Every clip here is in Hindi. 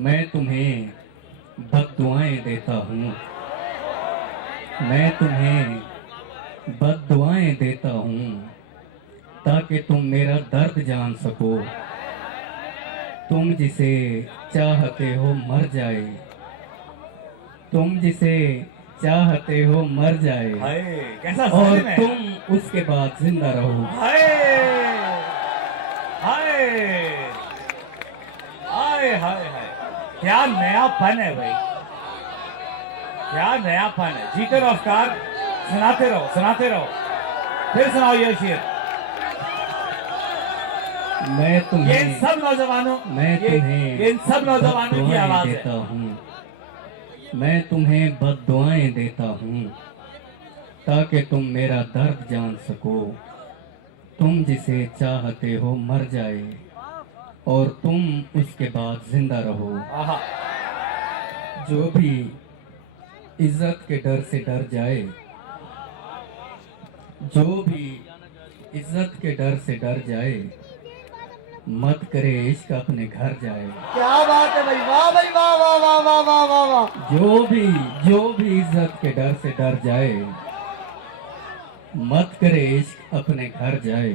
मैं तुम्हें बद्दुआएं देता हूँ, मैं तुम्हें बद्दुआएं देता हूँ, ताकि तुम मेरा दर्द जान सको। तुम जिसे चाहते हो मर जाए, तुम जिसे चाहते हो मर जाए, हाय कैसा और सालिम है। तुम उसके बाद जिंदा रहो। हाय हाय हाय हाय हाय, क्या नया फन है भाई, क्या नया फन है। जीते रहो अफ्तार, सुनाते रहो सुनाते रहो। फिर सुनाओ ये शेर। मैं ये तुम्हें इन सब नौजवानों, मैं तुम्हें ये इन सब नौजवानों की बद्दुआएं आवाज देता है। हूँ, मैं तुम्हें बद्दुआएं देता हूँ, ताकि तुम मेरा दर्द जान सको। तुम जिसे चाहते हो मर जाए, और तुम उसके बाद जिंदा रहो। आहा, जो भी इज्जत के डर से डर जाए, जो भी इज्जत के डर से डर जाए, मत करे इश्क अपने घर जाए। क्या बात है भाई, वाह भाई वाह वाह वाह वाह वाह वाह वाह। जो भी इज्जत के डर से डर जाए, मत करे इश्क अपने घर जाए।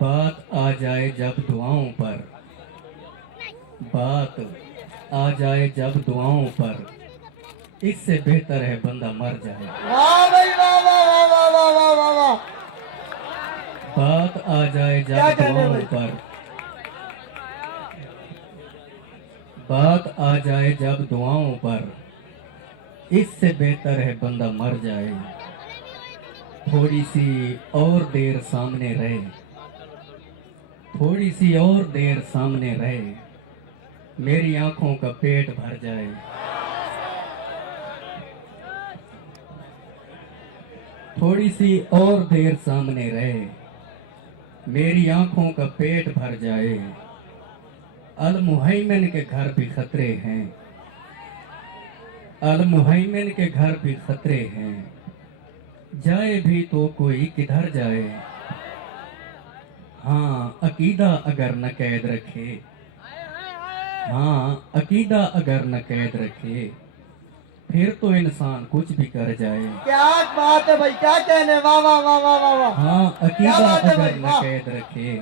बात आ जाए जब दुआओं पर, बात आ जाए जब दुआओं पर, इससे बेहतर है बंदा मर जाए। वाह भाई वाह वाह वाह वाह वाह वाह वाह वाह। बात आ जाए क्या जब कहने दुआओं भाई? पर, बात आ जाए जब दुआओं पर, इससे बेहतर है बंदा मर जाए। थोड़ी सी और देर सामने रहे, थोड़ी सी और देर सामने रहे, मेरी आंखों का पेट भर जाए। थोड़ी सी और देर सामने रहे, मेरी आंखों का पेट भर जाए। अल मुहैमिन के घर भी खतरे हैं, अल मुहैमिन के घर भी खतरे हैं, जाए भी तो कोई किधर जाए। हाँ अकीदा अगर न कैद रखे, हाँ अकीदा अगर न कैद रखे, फिर तो इंसान कुछ भी कर जाए। क्या बात है भाई, क्या कहने, वाह वाह वाह वाह वाह वाह। हाँ क्या अकीदा बात है अगर भाई, न वाह। कैद रखे,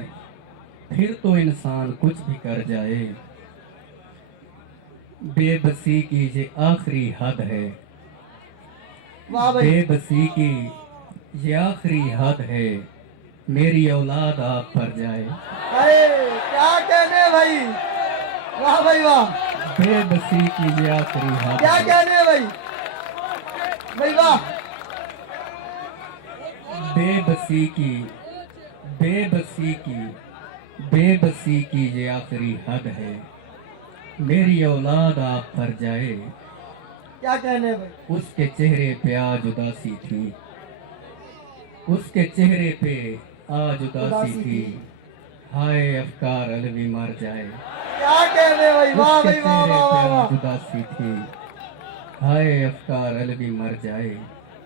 फिर तो इंसान कुछ भी कर जाए। बेबसी की ये आखिरी हद है, वाह भाई, बेबसी की ये आखिरी हद है, मेरी औलाद आप पर जाए। अरे क्या कहने भाई, वाह भाई वाह। बेबसी की ये आखिरी हद क्या है, कहने भाई, भाई वाह। बेबसी की बेबसी की बेबसी की ये आखिरी हद है, मेरी औलाद आप पर जाए। क्या कहने भाई, उसके चेहरे पे आज उदासी थी, उसके चेहरे पे आज उदासी थी, हाय अफकार अलवी मर जाए। क्या कहने भाई, वाह उसके भाई वाह चेहरे वाह पे वाह वाह। आज उदासी थी, हाय अफकार अलवी मर जाए।